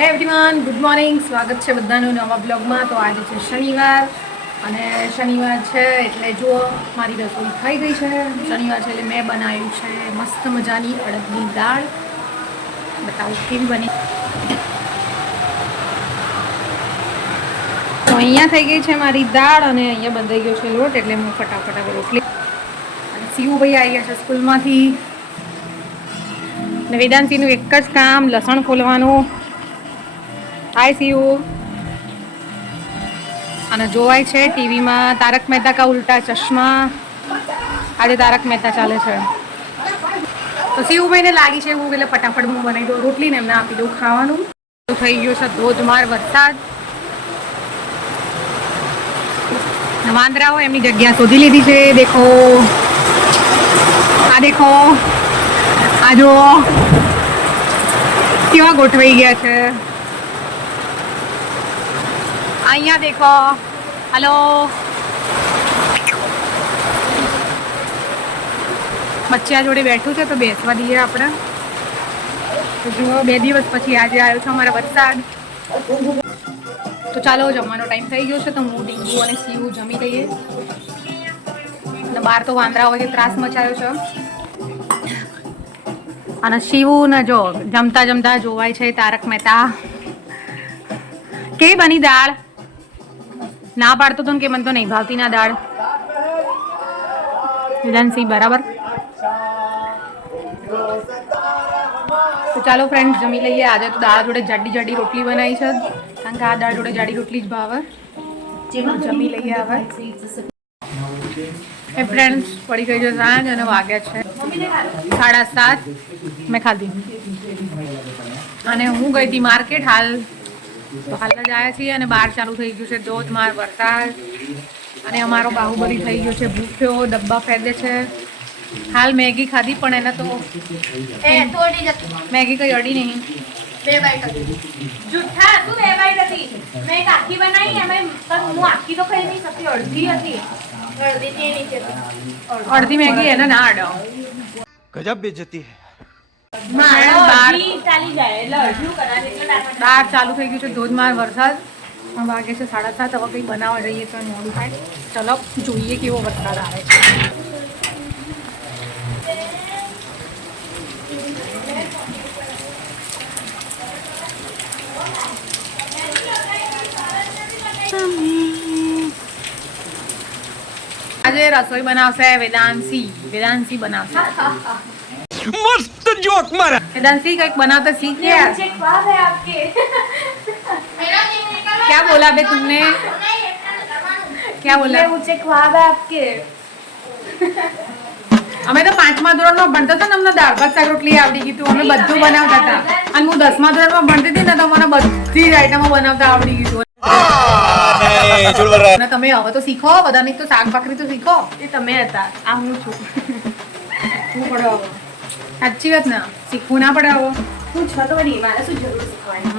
હે everyone good morning સ્વાગત છે બધાનું નવા બ્લોગમાં તો આજે છે શનિવાર અને શનિવાર છે એટલે જુઓ, મારી રસોઈ થઈ ગઈ છે. શનિવાર છે એટલે મેં બનાવ્યું છે મસ્ત મજાની અડદની દાળ. બતાવું કેવી બની. તો અહીંયા થઈ ગઈ છે મારી દાળ અને અહીંયા બંધાઈ ગયો છે લોટ, એટલે હું ફટાફટ રોટલી અને શિવુભાઈ આવી ગયા છે સ્કૂલમાંથી. ને વેદાંતિનું એક જ કામ, લસણ ફોલવાનું હાય સીયુ અને જોવાય છે ટીવીમાં તારક મહેતા કા ઉલ્ટા ચશ્મા. આજે તારક મહેતા ચાલે છે. તો શિવભાઈને લાગી છે. હું એટલે ફટાફટ હું બનાવી દઉં. રોટલી ને એમને આપી દઉં ખાવાનું. તો થઈ ગયો છે ધોધમાર વરસાદ. વાંદરાઓ એમની જગ્યા શોધી લીધી છે. દેખો. આ દેખો. આ જો કેવા ગોઠવાઈ ગયા છે. અહીંયા દેખો. હલો. બચ્ચા જોડે બેઠું છે, તો બેસવા દઈએ આપણે. તો જુઓ, બે દિવસ પછી આજે આવ્યો છે અમારા વરસાદ. તો ચાલો, જમવાનો ટાઈમ થઈ ગયો છે, તો હું ડીંગુ અને સીવું જમી લઈએ. અને બહાર તો વાંદરાઓએ ત્રાસ મચાયો છે. અને શિવું ને જો, જમતા જમતા જોવાય છે તારક મહેતા. કેવી બની દાળ? ના પાડતો તો ને કે મને તો નહીં ભાવતી ના દાળ. વિધાનસિંહ બરાબર. તો ચાલો ફ્રેન્ડ જમી લઈએ. આજે તો દાળ જોડે જાડી જાડી રોટલી બનાવી છે. કારણ કે આ દાળ જોડે જાડી રોટલી જ ભાવે. જમી લઈએ હવે. એ ફ્રેન્ડ્સ પડી ગઈ છે સાંજ અને વાગ્યા છે. સાડા સાત. મેં ખાધી. અને હું ગઈ હતી માર્કેટ હાલ. તો હાલ જ આવ્યા છીએ અને બહાર ચાલુ થઈ ગયું છે ધોધમાર વરસાદ. અને અમારો બાહુબલી થઈ ગયો છે ભૂખ્યો ડબ્બા ફેદે છે. હાલ મેગી ખાધી પણ એને તો મેગી કઈ અડી નહીં. અડધી મેગી એને ના અડાવ. ગજબ બેજતી હે. બાર- ચાલી થઈ ગયું છે ધોધમાર વરસાદ. પણ વાગે છે સાડા સાત હવે કંઈ બનાવવા જઈએ તો મોડું થાય. ચલો જોઈએ કેવો વરસાદ આવે. છે આજે રસોઈ બનાવશે વેદાંશી વેદાંશી બનાવશે. मस्त जोक मारा वेदांशी કંઈક બનાવતા सीख ये गया मुझे ख्वाब है आपके क्या बोला बे तुमने क्या बोला ये मुझे ख्वाब है आपके અમે તો પાંચમા ધોરણમાં ભણતા હતા ને અમને દાળ ભાત શાક રોટલી આવડી ગઈ હતું અમે બધું બનાવતા હતા અને હું દસમા ધોરણમાં ભણતી હતી ને તો મને બધી જ આઈટમો બનાવતા આવડી ગયું હતું અને તમે હવે તો શીખો બધાની તો શાક ભાખરી તો શીખો એ તમે હતા આ હું છું શું પડે હવે સાચી વાત ને? શીખવું ના પડે હું છો તો નહીં મારે શું જરૂર શીખવાની?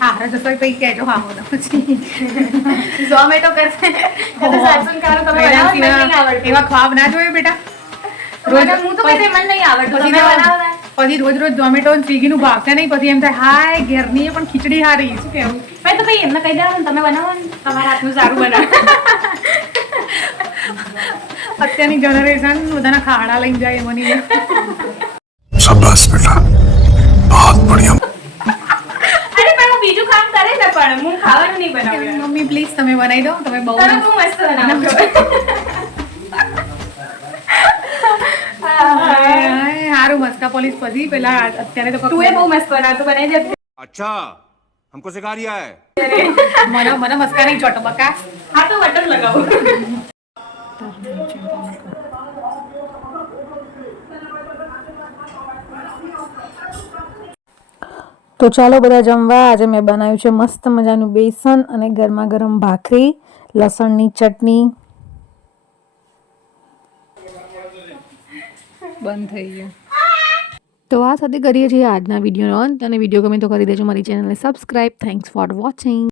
હા રસોઈ પૈકી કહેજો. હા હું પછી. ઝોમેટો કરશે. એવા ખ્વાબ ના જોયો બેટા? રોજ હું તો કઈ મને નહીં આવડતું તમે બનાવતા. પછી રોજ રોજ ઝોમેટો સ્વીગી નું ભાવશે નહીં પછી એમ થાય હાય ઘેરની પણ ખીચડી હારી. શું કેવું ભાઈ તો ભાઈ એમને કહી દેવાનું તમે બનાવો ને તમારા હાથનું સારું બનાવો. અત્યારની જનરેશન બધાના ખાડા લઈને જાય એમાંની शाबाश बेटा बहुत बढ़िया અરે પણ હું બીજું કામ કરે ને પણ હું ખાવાનું નહીં બનાવું મમ્મી પ્લીઝ તમે બનાવી દો તમે બહુ તમે હું મસ્ત બનાવું છું હાય, હારું મસ્કા પોલીસ પછી પેલા અત્યારે તો તું એ બહુ મસ્ત બનાવતું બનાવી દે अच्छा हमको सिखा रिया है મને મને મસ્કા નહીં ચોટો બકા હા તો બટન લગાવું તો ચાલો બધા જમવા. આજે મેં બનાવ્યું છે મસ્ત મજાનું બેસન અને ગરમા ગરમ ભાખરી, લસણની ચટણી. બંધ થઈ ગયું. તો આ સાથે કરીએ છીએ આજના વિડીયોનો અંત અને વીડિયો ગમે તો કરી દેજો મારી ચેનલને સબસ્ક્રાઈબ થેન્ક્સ ફોર વોચિંગ